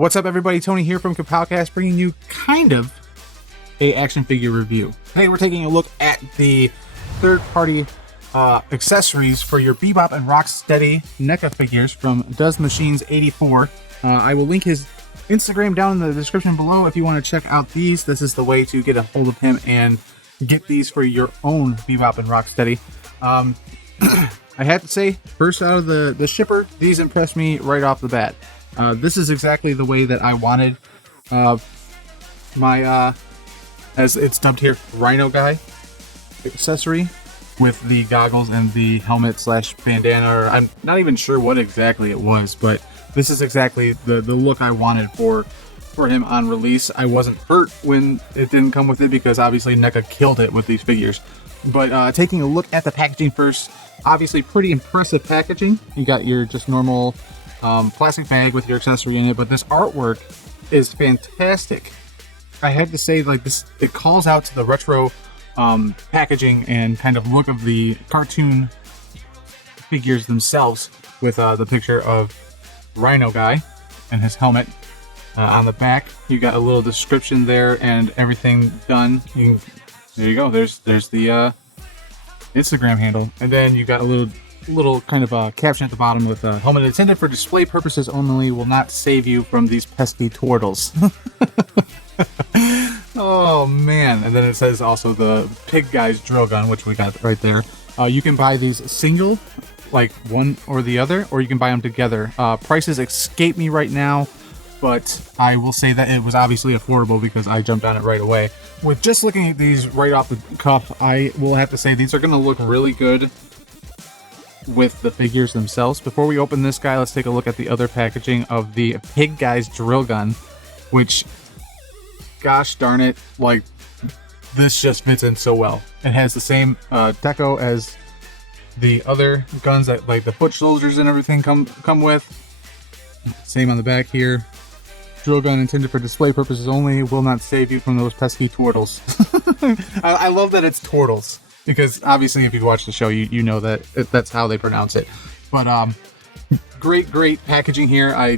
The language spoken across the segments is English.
What's up, everybody? Tony here from Kapowcast, bringing you kind of a action figure review. Today we're taking a look at the third-party accessories for your Bebop and Rocksteady NECA figures from DUZMACHINES84. I will link his Instagram down in the description below if you want to check out these. This is the way to get a hold of him and get these for your own Bebop and Rocksteady. I have to say, first out of the shipper, these impressed me right off the bat. This is exactly the way that I wanted my, as it's dubbed here, Rhino Guy accessory with the goggles and the helmet slash bandana, or I'm not even sure what exactly it was, but this is exactly the look I wanted for him on release. I wasn't hurt when it didn't come with it because obviously NECA killed it with these figures. But taking a look at the packaging first, obviously pretty impressive packaging. You got your just normal plastic bag with your accessory in it, but this artwork is fantastic. I had to say, like, this, it calls out to the retro packaging and kind of look of the cartoon figures themselves with the picture of Rhino Guy and his helmet. On the back, you got a little description there and everything done. There you go. There's the Instagram handle, and then you got a little kind of caption at the bottom with helmet intended for display purposes only, will not save you from these pesky turtles. Oh man. And then it says also the Pig Guy's drill gun, which we got right there. You can buy these single, like one or the other, or you can buy them together. Prices escape me right now, but I will say that it was obviously affordable because I jumped on it right away. With just looking at these right off the cuff, I will have to say these are going to look really good with the figures themselves. Before we open this guy, let's take a look at the other packaging of the Pig Guy's drill gun, which, gosh darn it, like, this just fits in so well. It has the same deco as the other guns that, like, the foot soldiers and everything come with. Same on the back here. Drill gun intended for display purposes only, will not save you from those pesky turtles. I love that it's turtles, because obviously if you watch the show, you know that that's how they pronounce it. But great packaging here. I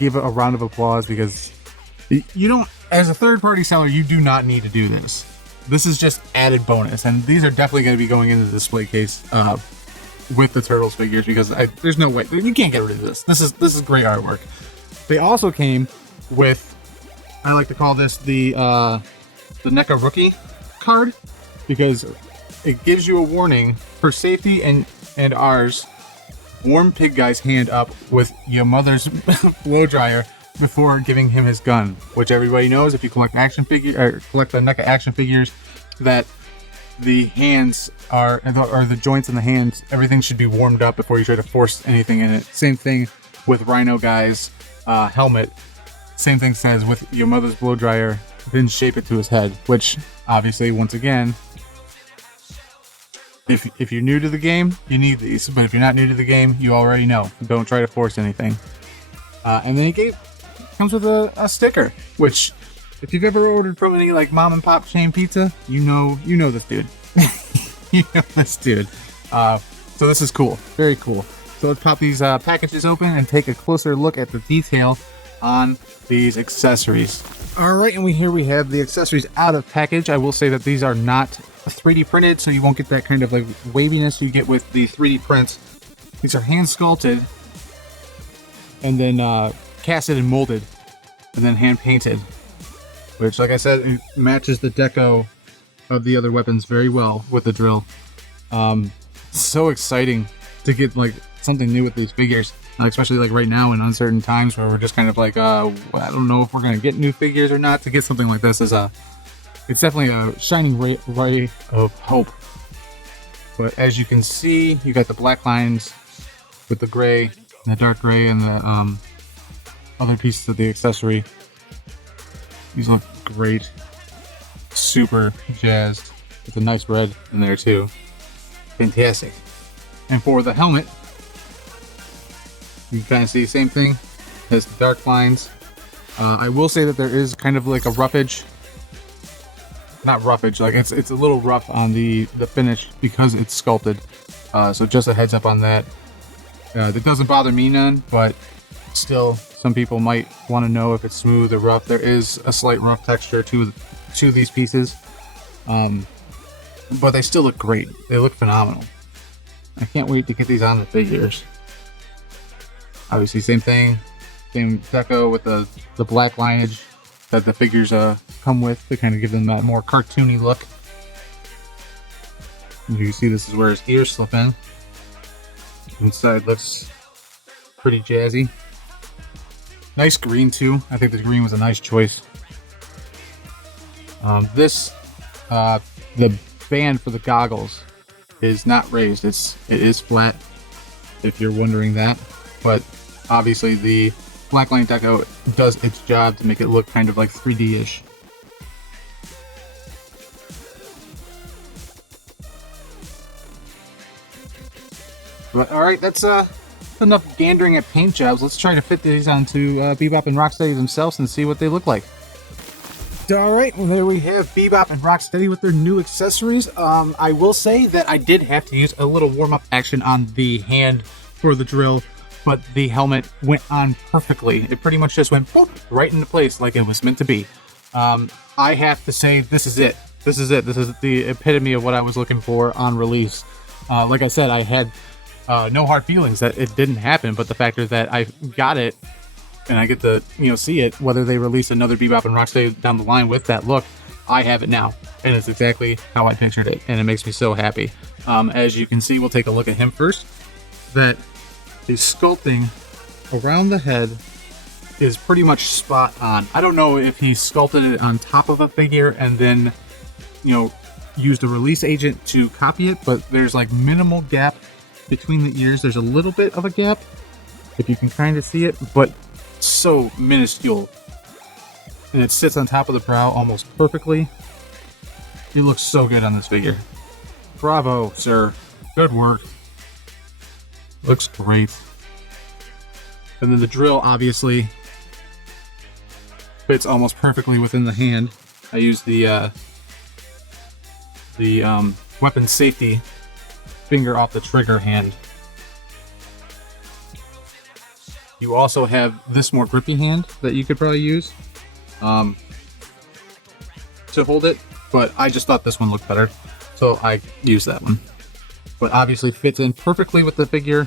give it a round of applause because you don't, as a third-party seller, you do not need to do this. This is just added bonus, and these are definitely going to be going into the display case with the Turtles figures, because there's no way you can't get rid of this. This is great artwork. They also came with, I like to call this the NECA rookie card, because it gives you a warning for safety and ours. Warm Pig Guy's hand up with your mother's blow dryer before giving him his gun, which everybody knows if you collect action figure or collect the NECA action figures, that the hands are, or the joints in the hands, everything should be warmed up before you try to force anything in it. Same thing with Rhino Guy's helmet. Same thing says with your mother's blow dryer, then shape it to his head, which obviously, once again, if you're new to the game, you need these, but if you're not new to the game, you already know. Don't try to force anything. And then he comes with a sticker, which, if you've ever ordered from any like mom and pop chain pizza, you know this dude. You know this dude. So this is cool, very cool. So let's pop these packages open and take a closer look at the detail on these accessories. All right, and here we have the accessories out of package. I will say that these are not 3D printed, so you won't get that kind of like waviness you get with the 3D prints. These are hand sculpted and then casted and molded and then hand painted, which, like I said, it matches the deco of the other weapons very well with the drill. So exciting to get like something new with these figures, especially like right now in uncertain times where we're just kind of like, I don't know if we're gonna get new figures or not. To get something like this is it's definitely a shining ray of hope. But as you can see, you got the black lines with the gray and the dark gray and the other pieces of the accessory. These look great. Super jazzed with a nice red in there too. Fantastic. And for the helmet, you can kind of see the same thing. Has the dark lines. I will say that there is kind of like a roughage. Not roughage, like it's a little rough on the finish because it's sculpted. So just a heads up on that. That doesn't bother me none, but still, some people might want to know if it's smooth or rough. There is a slight rough texture to these pieces, but they still look great. They look phenomenal. I can't wait to get these on the figures. Obviously, same thing, same deco with the black lineage that the figures come with to kind of give them a more cartoony look. You can see this is where his ears slip in. Inside looks pretty jazzy. Nice green too. I think the green was a nice choice. The band for the goggles is not raised. It is flat, if you're wondering that. But obviously the blackline deco does its job to make it look kind of like 3D-ish. But alright, that's enough gandering at paint jobs. Let's try to fit these onto Bebop and Rocksteady themselves and see what they look like. Alright, well there we have Bebop and Rocksteady with their new accessories. I will say that I did have to use a little warm-up action on the hand for the drill, but the helmet went on perfectly. It pretty much just went boop, right into place like it was meant to be. I have to say, this is it. This is it. This is the epitome of what I was looking for on release. Like I said, I had no hard feelings that it didn't happen, but the fact is that I got it and I get to see it, whether they release another Bebop and Rocksteady down the line with that look, I have it now, and it's exactly how I pictured it, and it makes me so happy. As you can see, we'll take a look at him first. That the sculpting around the head is pretty much spot on. I don't know if he sculpted it on top of a figure and then used a release agent to copy it, but there's like minimal gap between the ears. There's a little bit of a gap, if you can kind of see it, but so minuscule. And it sits on top of the brow almost perfectly. He looks so good on this figure. Bravo, sir. Good work. Looks great. And then the drill obviously fits almost perfectly within the hand. I used the weapon safety finger off the trigger hand. You also have this more grippy hand that you could probably use to hold it, but I just thought this one looked better, so I used that one. But obviously fits in perfectly with the figure.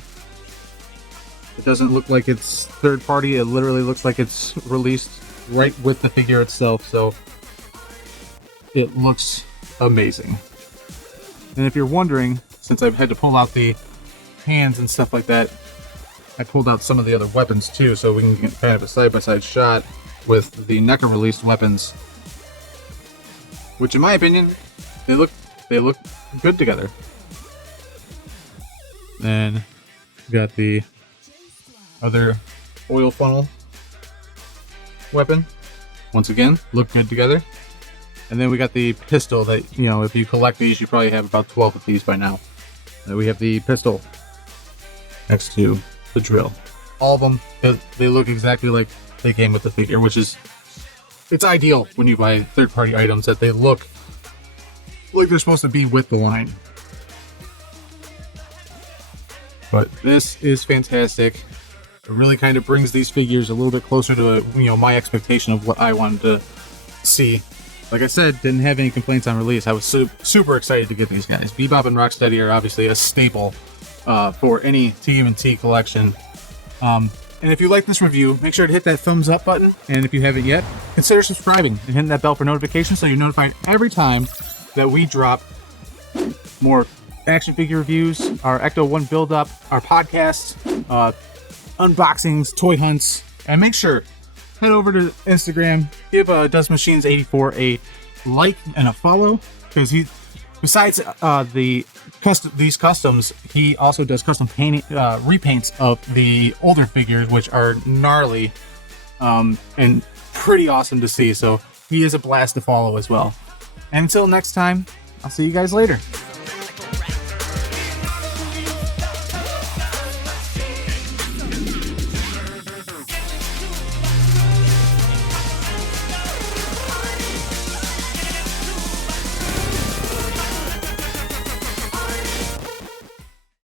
It doesn't look like it's third party, it literally looks like it's released right with the figure itself, so it looks amazing. And if you're wondering, since I've had to pull out the hands and stuff like that, I pulled out some of the other weapons too, so we can get kind of a side-by-side shot with the NECA released weapons, which in my opinion, they look good together. Then we got the other oil funnel weapon. Once again, look good together. And then we got the pistol that, if you collect these, you probably have about 12 of these by now. And we have the pistol next to the drill. All of them, they look exactly like they came with the figure, which is, it's ideal when you buy third-party items that they look like they're supposed to be with the line. But this is fantastic. It really kind of brings these figures a little bit closer to my expectation of what I wanted to see. Like I said, didn't have any complaints on release. I was super excited to get these guys. Bebop and Rocksteady are obviously a staple for any TMNT collection. And if you like this review, make sure to hit that thumbs up button. And if you haven't yet, consider subscribing and hitting that bell for notifications so you're notified every time that we drop more action figure reviews, our Ecto 1 build up, our podcasts, unboxings, toy hunts. And make sure, head over to Instagram, give DUZMACHINES84 a like and a follow, because he, besides these customs, he also does custom painting, repaints of the older figures, which are gnarly and pretty awesome to see. So he is a blast to follow as well. And until next time, I'll see you guys later.